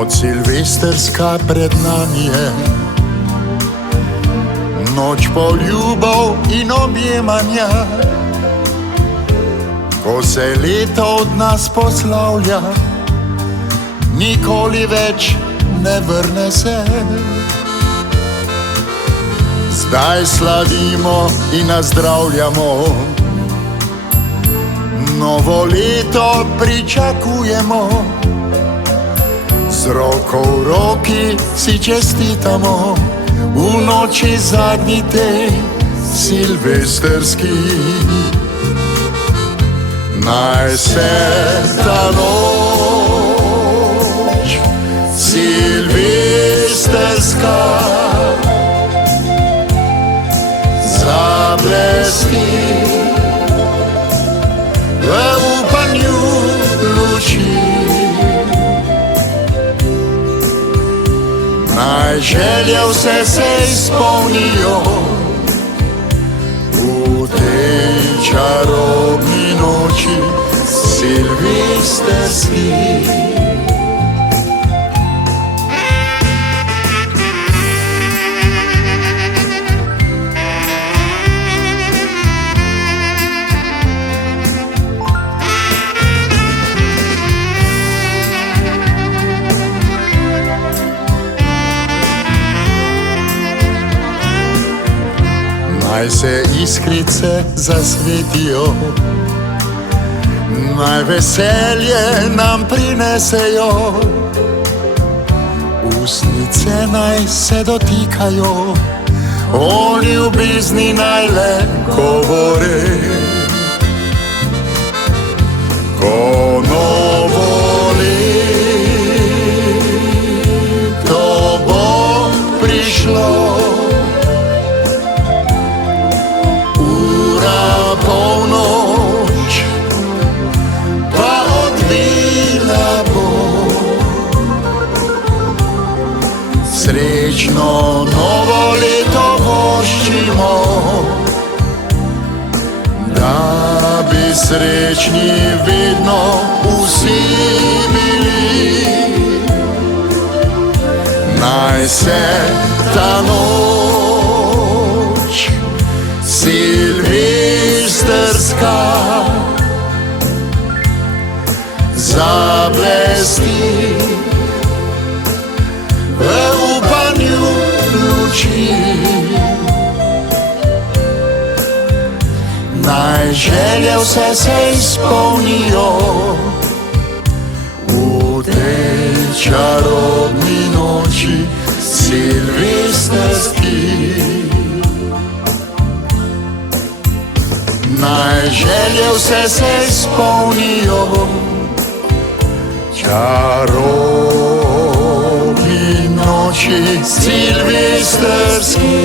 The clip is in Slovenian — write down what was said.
Noc silvestrska pred nami je, noč poljubov in objemanja. Ko se leto od nas poslavlja, nikoli več ne vrne se. Zdaj slavimo in nazdravljamo, novo leto pričakujemo. Z roko v roki si čestitamo, v noči zadnji tej silvestrski. Naj se ta noč silvestrska zablesti v upanju luči. Naj želje vse se izpolnijo v tej čarobni noči silvestrski. Naj se iskrice zasvetijo, naj veselje nam prinesejo, ustnice naj se dotikajo, o ljubezni naj le govore. Ko novo leto bo prišlo, polnoč pa odbila bo. Srečno novo leto voščimo, da bi srečni vedno vsi bili. Naj se ta noč silvestrska zablesti v upanju luči. Naj želje vse se izpolnijo v tej čarobni noči silvestrski. Naj želje vse se izpolnijo čarobni noči silvestrski.